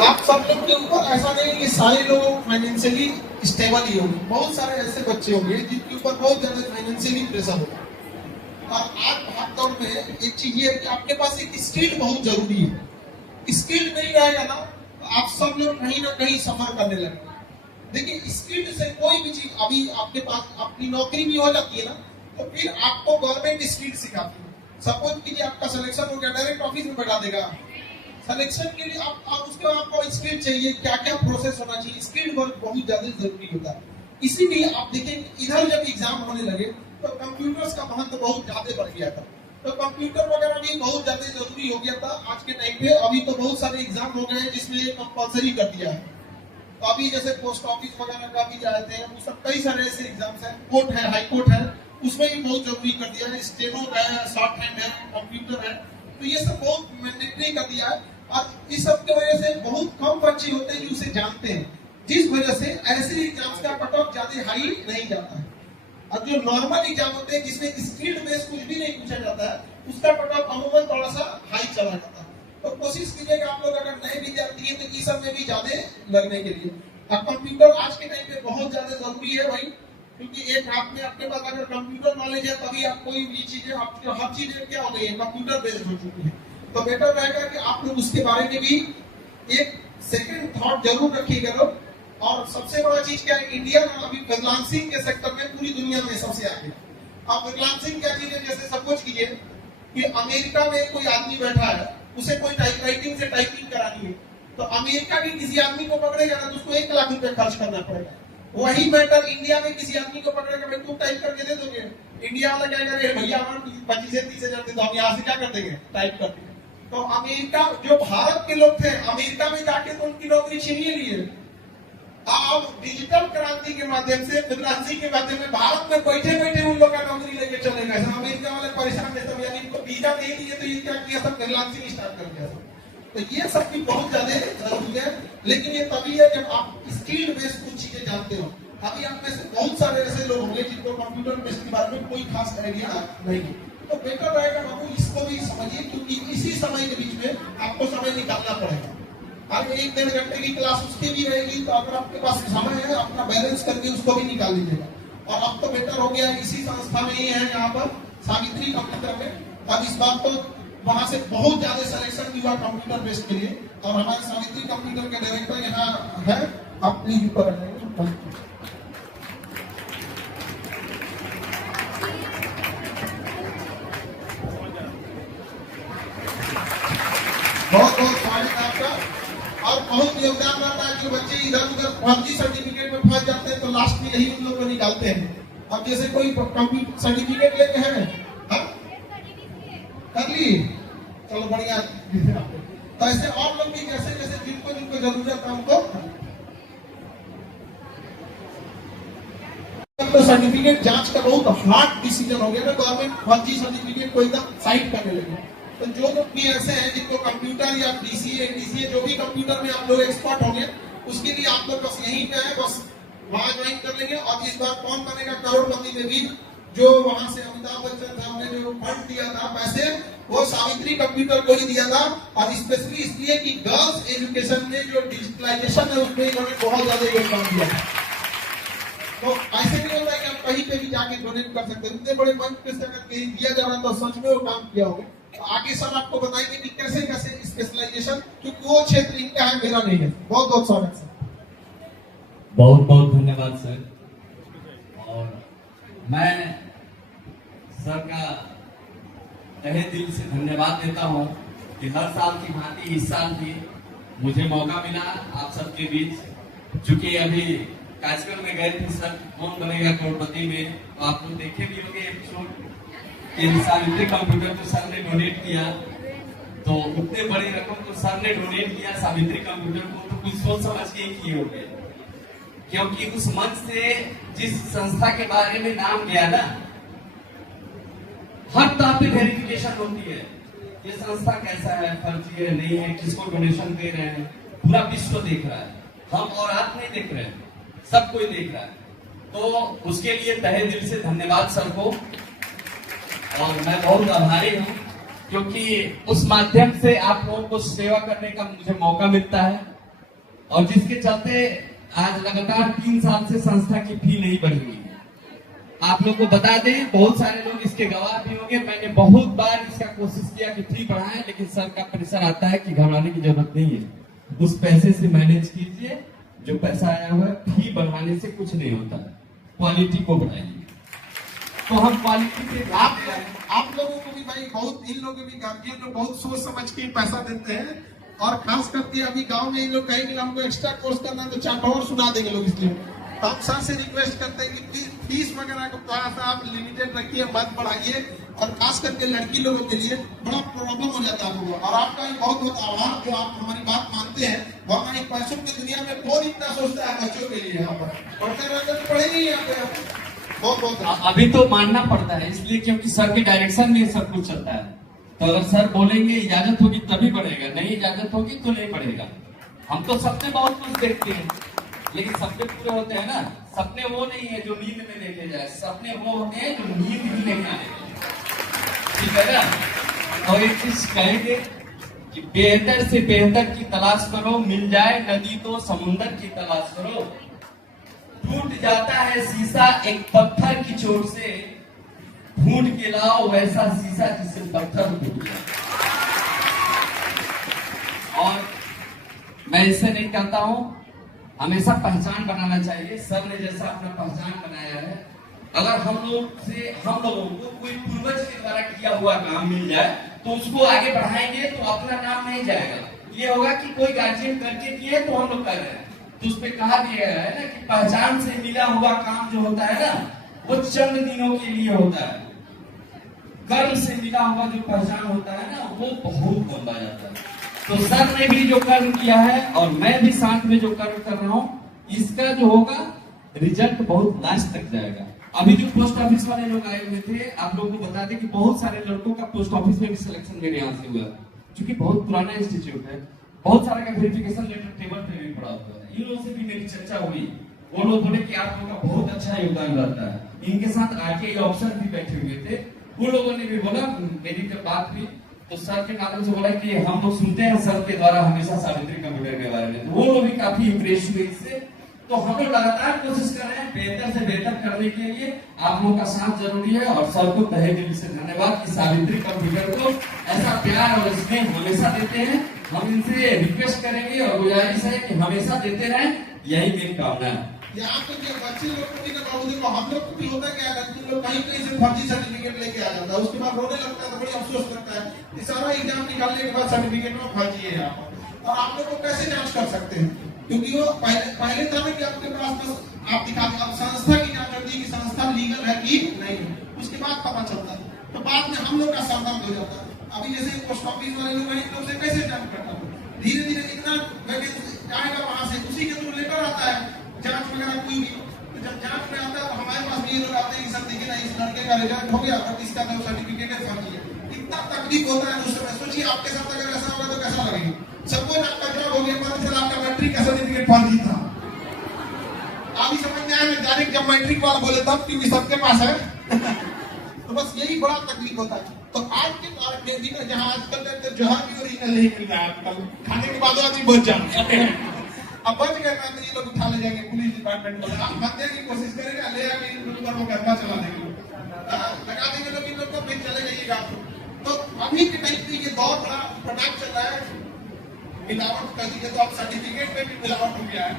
आप सब लोग के ऊपर ऐसा नहीं कि सारे लोग फाइनेंशियली स्टेबल ही होंगे, बहुत सारे ऐसे बच्चे होंगे जिनके ऊपर बहुत ज्यादा फाइनेंशियली प्रेशर होगा। और आज भागदौड़ में एक चीज ये है कि आपके पास एक स्किल बहुत जरूरी है। स्किल नहीं रहेगा ना तो आप सब लोग कहीं ना कहीं सफर करने लगेंगे। देखिए स्किल से कोई भी चीज, अभी आपके पास अपनी नौकरी भी हो जाती है ना, तो फिर आपको गवर्नमेंट स्किल सिखाती है। सपोज कीजिए आपका सिलेक्शन हो गया, डायरेक्ट ऑफिस में बैठा देगा। सिलेक्शन के लिए आप उसके आपको स्किल चाहिए, क्या क्या प्रोसेस होना चाहिए, स्किल वर्क बहुत ज्यादा जरूरी होता है। इसीलिए आप देखें इधर जब एग्जाम होने लगे तो कंप्यूटर्स का महत्व बहुत ज्यादा बढ़ गया था। तो कंप्यूटर वगैरह भी बहुत ज्यादा जरूरी हो गया था आज के टाइम पे। अभी तो बहुत सारे एग्जाम हो गए हैं जिसमें कंपल्सरी कर दिया है। तो अभी जैसे पोस्ट ऑफिस वगैरह का भी जाते हैं, वो सब कई सारे ऐसे एग्जाम्स हैं। कोर्ट है, हाई कोर्ट है, उसमें भी बहुत जरूरी कर दिया है। स्टेनो है, शॉर्ट हैंड है, कंप्यूटर है, तो ये सब बहुत मैंडेटरी कर दिया है। और इस सब की वजह से बहुत कम बच्चे होते हैं जो उसे जानते हैं, जिस वजह से ऐसे एग्जाम्स का कट ऑफ ज्यादा हाई नहीं जाता है। और जो नॉर्मल एग्जाम होते हैं जिसमें स्किल्ड बेस कुछ भी नहीं पूछा जाता है, उसका कट ऑफ अमूमन थोड़ा सा हाई चला जाता है। तो कोशिश कीजिएगा आप लोग अगर नए विद्यार्थी हैं तो इस सब में भी ज्यादा लगने के लिए। अब कंप्यूटर आज के टाइम पे बहुत ज्यादा जरूरी है भाई, क्योंकि एक हाथ में आपके पास अगर कंप्यूटर नॉलेज है तभी आप कोई भी चीजें, आपकी हर चीजें क्या हो गई है, कंप्यूटर बेस्ड हो चुकी है। तो बेटर रहेगा कि आप लोग उसके बारे में भी एक सेकंड थॉट जरूर रखिएगा। और सबसे बड़ा चीज क्या है, इंडिया अभी फ्रीलांसिंग के सेक्टर में पूरी दुनिया में सबसे आगे। अब फ्रीलांसिंग क्या चीज है, जैसे सपोज कीजिए कि अमेरिका में कोई आदमी बैठा है, उसे कोई टाइपराइटिंग से टाइपिंग करानी है, तो अमेरिका के किसी आदमी को पकड़ेगा ना तो उसको 1 लाख रुपए खर्च करना पड़ेगा। वही मैटर इंडिया में किसी आदमी को पकड़ेगा, भाई तुम टाइप करके दे दोगे, इंडिया वाला क्या करेगा, भैया हमारे 25 से 30 हजार दे दो, हम यहाँ से क्या कर देंगे, टाइप कर देंगे। तो अमेरिका, जो भारत के लोग थे अमेरिका में जाके तो उनकी नौकरी छीन लिए। अब डिजिटल क्रांति के माध्यम से, फ्रीलांसिंग के माध्यम में भारत में बैठे बैठे उन लोग का नौकरी लेके चलेगा। अमेरिका वाले परेशान थे सब, यानी इनको वीजा नहीं दिए तो ये क्या किया, सब फ्रीलांसिंग स्टार्ट कर दिया। तो ये सब भी बहुत ज्यादा जरूरी है, लेकिन ये तभी है जब आप स्किल बेस्ड कुछ चीजें जानते हो। अभी आप में से बहुत सारे ऐसे लोग होंगे जिनको कंप्यूटर बेस्ड के बारे में कोई खास आइडिया नहीं है। तो बेटर रहेगा बाबू इसको भी समझिए, क्योंकि इसी समय के बीच में आपको समय निकालना पड़ेगा। अब 1-1.5 घंटे की क्लास उसकी भी रहेगी, तो अगर आपके पास समय है अपना बैलेंस करके उसको भी निकाल लीजिएगा। और अब तो बेटर हो गया, इसी संस्था में ही है यहाँ पर सावित्री कंप्यूटर में। अब इस बात तो वहां से बहुत ज्यादा सिलेक्शन हुआ कंप्यूटर बेस्ड के लिए, और हमारे सावित्री कंप्यूटर के डायरेक्टर यहाँ है, आप प्लीज ऊपर आ जाइए। बहुत बहुत स्वागत है आपका। और बहुत योगदान रहता है, जो बच्चे इधर उधर फर्जी सर्टिफिकेट में फंस जाते हैं तो लास्ट में यही उन लोग को निकालते हैं। अब जैसे कोई कंप्यूटर सर्टिफिकेट लेके है, कर ली, चलो बढ़िया। तो ऐसे और लोग भी जैसे जैसे जिनको जिनको जरूरत है उनको, तो सर्टिफिकेट जांच का बहुत हार्ड डिसीजन हो गया ना, गवर्नमेंट फर्जी सर्टिफिकेट को एकदम साइड करने लगे। तो जो लोग भी ऐसे हैं जिनको कंप्यूटर या डीसीए जो भी कंप्यूटर में आप लोग एक्सपर्ट होंगे, उसके लिए आप लोग बस यहीं पे है, बस वहां ज्वाइन कर लेंगे। और इस बार कौन बनेगा करोड़पति में भी, जो वहां से अमिताभ बच्चन साहब ने जो फंड दिया था पैसे, वो सावित्री कंप्यूटर को ही दिया था। और स्पेशली इसलिए कि गर्ल्स एजुकेशन में जो डिजिटलाइजेशन है उसमें इन्होंने बहुत ज्यादा योगदान दिया था। तो ऐसे नहीं होता है कि आप कहीं पे भी जाके डोनेट कर सकते हैं, इतने बड़े मंच पे से अगर कहीं दिया जा रहा तो सच में वो काम किया होगा। तो आगे सर आपको बताएंगे कि कैसे कैसे स्पेशलाइजेशन, क्योंकि वो क्षेत्र इनका है, मेरा नहीं है। बहुत बहुत स्वागत सर। बहुत बहुत धन्यवाद सर। और मैं सर का तहे दिल से धन्यवाद देता हूँ कि हर साल की भांति इस साल भी मुझे मौका मिला आप सबके बीच। चूंकि अभी कार्यक्रम में गए थे सर कौन बनेगा करोड़पति में, तो आप लोग देखे भी होंगे एपिसोड, सावित्री कंप्यूटर को सर ने डोनेट किया, तो उतने बड़ी रकम तो सर ने डोनेट किया सावित्री कंप्यूटर को, तो कुछ सोच समझ के ही किए होंगे। क्योंकि उस मंच से जिस संस्था के बारे में नाम गया ना, हर तरह की वेरिफिकेशन होती है, ये संस्था कैसा है, फर्जी है, नहीं है, किसको डोनेशन दे रहे हैं, पूरा विश्व देख रहा है, हम और आप नहीं देख रहे हैं, सब कोई देख रहा है। तो उसके लिए तहे दिल से धन्यवाद सर को, और मैं बहुत आभारी हूँ क्योंकि उस माध्यम से आप लोगों को सेवा करने का मुझे मौका मिलता है। और जिसके चलते आज लगातार 3 साल से संस्था की फी नहीं बढ़ी हुई है। आप लोग को बता दें, बहुत सारे लोग इसके गवाह भी होंगे, मैंने बहुत बार इसका कोशिश किया कि फी बढ़ाएं, लेकिन सर का प्रेशर आता है कि घबराने की जरूरत नहीं है, उस पैसे से मैनेज कीजिए, जो पैसा आया हुआ है फी बढ़ाने से कुछ नहीं होता है, क्वालिटी को बढ़ाइए। तो हम क्वालिटी पे आप लोगों को भी भाई बहुत, इन लोगों भी गार्जियन लोग बहुत सोच समझ के पैसा देते हैं, और खास करके अभी गांव में इन लोग कहेंगे हमको एक्स्ट्रा कोर्स करना है तो 4 और सुना देंगे लोग, इसलिए तो हम सर से रिक्वेस्ट करते हैं कि फीस वगैरह को थोड़ा सा आप लिमिटेड रखिए, मत बढ़ाइए, और खास करके लड़की लोगों के लिए बड़ा प्रॉब्लम हो जाता है। और आपका भी बहुत बहुत आभार जो आप हमारी बात मानते हैं, वरना पैसों की दुनिया में कौन इतना सोचता है बच्चों के लिए, यहाँ पर पढ़ते रहते तो पढ़े नहीं यहाँ पे। बहुत बहुत अभी तो मानना पड़ता है, इसलिए क्योंकि सर के डायरेक्शन में सब कुछ चलता है। तो अगर सर बोलेंगे इजाजत होगी तभी बढ़ेगा, नहीं इजाजत होगी तो नहीं बढ़ेगा। हम तो सपने बहुत कुछ देखते हैं, लेकिन सपने पूरे होते हैं ना। सपने वो नहीं है जो नींद में देखे जाए, सपने वो होते हैं जो नींद भी नहीं आए, ठीक है ना। और एक चीज कहेंगे कि बेहतर से बेहतर की तलाश करो, मिल जाए नदी तो समुंदर की तलाश करो। टूट जाता है शीशा एक पत्थर की चोट से, ढूंढ के लाओ वैसा शीशा जिससे पत्थर टूट गया। और मैं इससे नहीं कहता हूं, हमेशा पहचान बनाना चाहिए। सर ने जैसा अपना पहचान बनाया है, अगर हम लोगों को कोई पूर्वज के द्वारा किया हुआ काम मिल जाए तो उसको आगे बढ़ाएंगे तो अपना नाम नहीं जाएगा। ये होगा कि कोई गार्जियन करके किए तो हम लोग कर रहे हैं, तो उस पर कहा गया है ना कि पहचान से मिला हुआ काम जो होता है ना, वो चंद दिनों के लिए होता है। कर्म से मिला हुआ जो पहचान होता है ना, वो बहुत लंबा जाता है। तो सर ने भी जो कर्म किया है और मैं भी साथ में जो कर्म कर रहा हूँ, इसका जो होगा रिजल्ट बहुत लास्ट तक जाएगा। अभी जो पोस्ट ऑफिस वाले लोग आए हुए थे, आप लोगों को बता दें कि बहुत सारे लड़कों का पोस्ट ऑफिस में भी सिलेक्शन मेरे यहाँ से हुआ, क्योंकि बहुत पुराना इंस्टीट्यूट है, बहुत सारे का वेरिफिकेशन लेटर टेबल पे भी पड़ा हुआ है। इन लोगों से भी मेरी चर्चा हुई, वो लोग बोले कि आप लोगों का बहुत अच्छा योगदान रहता है। इनके साथ आरटीआई ऑफिसर भी बैठे हुए थे, उन लोगों ने भी बोला, मेरी जब बात हुई तो सर के माध्यम से बोला कि हम लोग सुनते हैं सर के द्वारा हमेशा सावित्री कंप्यूटर के बारे में, तो वो लोग भी काफी इंप्रेस हुए इससे। तो हम लोग लगातार कोशिश कर रहे हैं बेहतर से बेहतर करने के लिए, आप लोगों का साथ जरूरी है। और सर को तहे दिल से धन्यवाद कि सावित्री कंप्यूटर को ऐसा प्यार और स्नेह हमेशा देते हैं। हम इनसे रिक्वेस्ट करेंगे और गुजारिश है कि हमेशा देते रहें, यही मेरी कामना है। यहाँ पे जो बच्चे लोग को भी ना बाबू देखो, हम लोग को भी होता क्या है, लड़की लोग कहीं कहीं से फर्जी सर्टिफिकेट लेके आ जाता है, उसके बाद रोने लगता है तो बड़ी अफसोस करता है कि सारा एग्जाम निकालने के बाद सर्टिफिकेट में फर्जी है यहाँ पर। और आप लोग को कैसे जांच कर सकते हैं, क्योंकि वो पहले था ना कि आपके पास बस आप दिखा दो, संस्था की जांच होती है कि संस्था लीगल है कि नहीं, उसके बाद पता चलता है। तो बाद में हम लोग का सावधान हो जाता है। अभी जैसे पोस्ट ऑफिस वाले लोग हैं, इन लोग से कैसे जांच करता है, धीरे धीरे इतना वैकेंसी आएगा वहां से, उसी के थ्रू लेटर आता है जांच वगैरह कोई भी। तो जब जांच में आता है तो हमारे पास भी ये लोग आते हैं कि सर देखिए ना, इस लड़के का रिजल्ट हो गया बट इसका जो सर्टिफिकेट है फर्जी है। इतना तकलीफ होता है उस समय। सोचिए आपके साथ अगर ऐसा होगा तो कैसा लगेगा। सपोज आपका जॉब हो गया, पता चला आपका मैट्रिक का सर्टिफिकेट फर्जी था। अभी समझ में आया, डायरेक्ट जब मैट्रिक वाला बोले तब, क्योंकि सबके पास है तो बस यही बड़ा तकलीफ होता है। तो आज के दिन में जहाँ आजकल जहाँ भी ओरिजिनल नहीं मिल रहा है, आजकल खाने के बाद आदमी बच जाता है। अब बच गए ना तो ये लोग उठा ले जाएंगे पुलिस डिपार्टमेंट में, आप बनने की कोशिश करेगा, ले आके इन लोगों को गद्दा चला देंगे, लगा देंगे लोग इन लोग को, फिर चले जाइएगा। तो अभी के टाइम पे ये बहुत बड़ा प्रोडक्ट चल रहा है, मिलावट कर दीजिए तो आप सर्टिफिकेट में भी मिलावट हो गया है।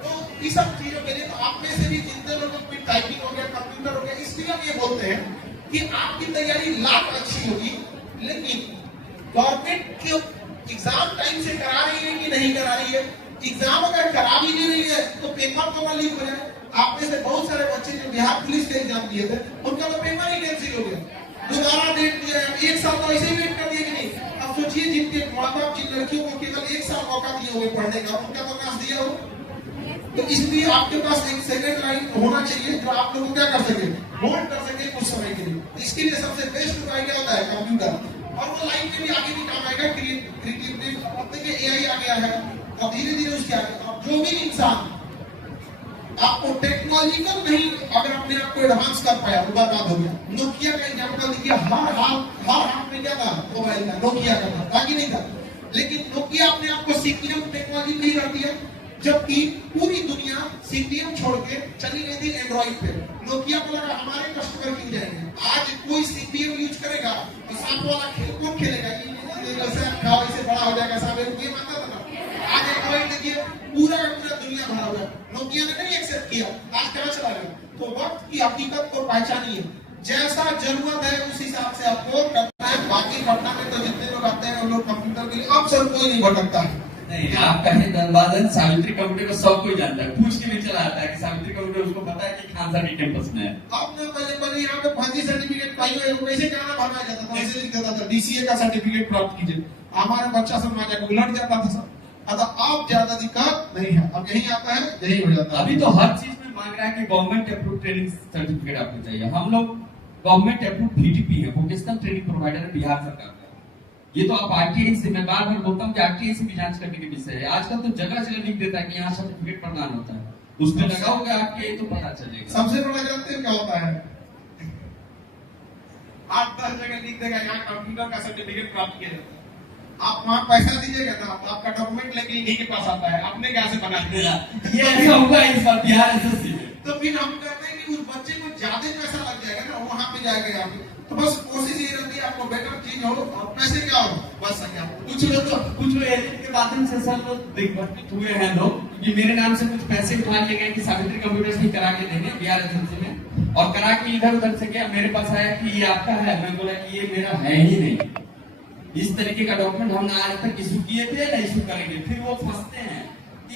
तो इस सब चीजों के लिए तो आप में से भी जितने लोगों को टाइपिंग हो गया, कंप्यूटर हो गया, इसलिए हम ये बोलते हैं कि आपकी तैयारी लाख अच्छी होगी, लेकिन गवर्नमेंट के एग्जाम टाइम से करा रही है कि नहीं करा रही है। एग्जाम अगर करा भी नहीं रही है तो पेपर तो ना लीक हो जाए। आप में से बहुत सारे बच्चे जो बिहार पुलिस के एग्जाम दिए थे, उनका तो पेपर ही कैंसिल हो गया, दोबारा डेट दिया है, 1 साल तो ऐसे ही वेट कर दिया कि नहीं। अब सोचिए जिनके माँ बाप जिन लड़कियों को केवल 1 साल मौका दिए हुए पढ़ने का, उनका तो नाश दिया हो। तो इसलिए आपके पास एक सेकंड लाइन होना चाहिए जो आप लोग क्या कर सके, होल्ड कर सके कुछ समय के लिए। इसके लिए सबसे बेस्ट उपाय क्या होता है, कंप्यूटर। और वो लाइन में भी आगे भी काम आएगा, क्रिएटिविटी। अब देखिए एआई आ गया है और धीरे धीरे उसके आगे अब जो भी इंसान आपको टेक्नोलॉजिकल नहीं, अगर अपने आप को एडवांस कर पाया तो बर्बाद हो गया। नोकिया का एग्जाम्पल देखिए, हर हाथ में क्या था, मोबाइल था, नोकिया का था, बाकी नहीं था। लेकिन नोकिया अपने आप को सीपीएम टेक्नोलॉजी नहीं रहती है, जबकि पूरी दुनिया सीपीएम छोड़ के चली गई थी एंड्रॉइड पे। नोकिया को लगा हमारे कस्टमर क्यों जाएंगे, आज कोई सीपीएम यूज करेगा तो सांप वाला खेल कौन खेलेगा, जैसे खाओ इसे बड़ा हो जाएगा, सांप गेम आता था ना। आज एंड्रॉइड देखिए पूरा का पूरा दुनिया भरा हुआ है, नोकिया ने नहीं एक्सेप्ट किया, आज कहाँ चला गया। तो वक्त की हकीकत को पहचानिए, जैसा जरूरत है उस हिसाब से आपको करना है। बाकी पटना में तो जितने लोग आते हैं वो लोग कंप्यूटर के लिए अब सर कोई नहीं भटकता है। नहीं, आप कहें धनबाद सावित्री कंप्यूटर को सब कोई जानता है, पूछ के भी चला आता है कि सावित्री कंप्यूटर, उसको पता है कि खान सर के कैंपस में है। अब ना पहले यहाँ पे फर्जी सर्टिफिकेट पाई हुई कैसे कहना भरना जाता था, ऐसे लिख देता था डीसीए का सर्टिफिकेट प्राप्त कीजिए, हमारा बच्चा सब वहां जाकर उलट जाता था सर। अब ज्यादा दिक्कत नहीं है, अब यही आता है यही हो जाता है। अभी तो हर चीज में मांग रहा है कि गवर्नमेंट अप्रूव ट्रेनिंग सर्टिफिकेट आपको चाहिए। हम लोग गवर्नमेंट अप्रूव VTP है, वोकेशनल ट्रेनिंग प्रोवाइडर है बिहार सरकार का। ये तो आप आरटीआई से, मैं बार बार बोलता हूँ कि आरटीआई से भी जांच करने के विषय है। आजकल तो जगह जगह लिख देता है कि यहाँ सर्टिफिकेट प्रदान होता है, उसमें लगा होगा आरटीआई तो पता चलेगा। सबसे बड़ा जानते हैं क्या होता है, 8-10 जगह लिख देगा यहाँ कंप्यूटर का सर्टिफिकेट प्राप्त किया जाता है। आप वहाँ पैसा दीजिएगा ना तो आपका डॉक्यूमेंट लेके इन्हीं के पास आता है, अपने क्या से बना देगा। ये ऐसा होगा इस बार बिहार SSC में। तो फिर हम कहते हैं कि उस बच्चे को ज्यादा पैसा लग जाएगा ना, वहाँ पे जाएगा यहाँ पे। तो बस कोशिश ये रहती है आपको बेटर चीज हो और पैसे क्या हो बस क्या कुछ कुछ एजेंट के माध्यम से सर लोग दिग्भ्रमित हुए हैं लोग कि मेरे नाम से कुछ पैसे उठा लिए गए कि सावित्री कंप्यूटर्स नहीं करा के देंगे बिहार SSC में, और करा के इधर उधर से गया, मेरे पास आया कि ये आपका है, मैं बोला कि ये मेरा है ही नहीं। इस तरीके का डॉक्यूमेंट हमने आज तक इशू किए थे ना इशू करेंगे, फिर वो फंसते हैं।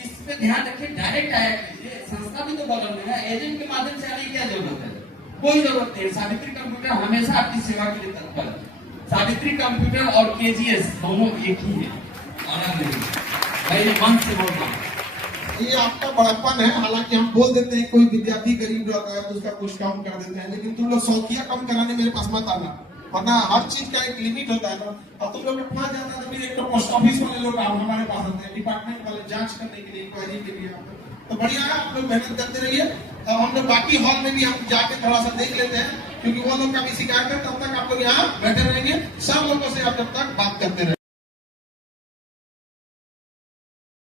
इस पे ध्यान रखिए, डायरेक्ट आया कीजिए, संस्था भी तो बगल में है, एजेंट के माध्यम से आने की क्या जरूरत है, कोई जरूरत नहीं। सावित्री कंप्यूटर हमेशा आपकी सेवा के लिए तत्पर है। सावित्री कंप्यूटर और KGS दोनों एक ही है, अलग नहीं। मैं मन से बोल रहा हूँ, ये आपका बड़प्पन है। हालांकि हम बोल देते हैं कोई विद्यार्थी गरीब रहता है तो उसका कुछ कम कर देते हैं, लेकिन तुम लोग शौकिया कम कराने मेरे पास मत आना, वरना हर चीज का एक लिमिट होता है ना। अब तुम लोग फंस जाता है तो फिर एक तो पोस्ट ऑफिस वाले लोग हमारे पास आते हैं, डिपार्टमेंट वाले जांच करने के लिए, इंक्वायरी के लिए। तो बढ़िया है, आप लोग मेहनत करते रहिए। अब हम लोग बाकी हॉल में भी हम जाके थोड़ा सा देख लेते हैं, क्योंकि वो लोग का भी शिकायत है। तब तक आप लोग यहाँ बैठे रहेंगे, सब लोगों से आप जब तक बात करते रहे।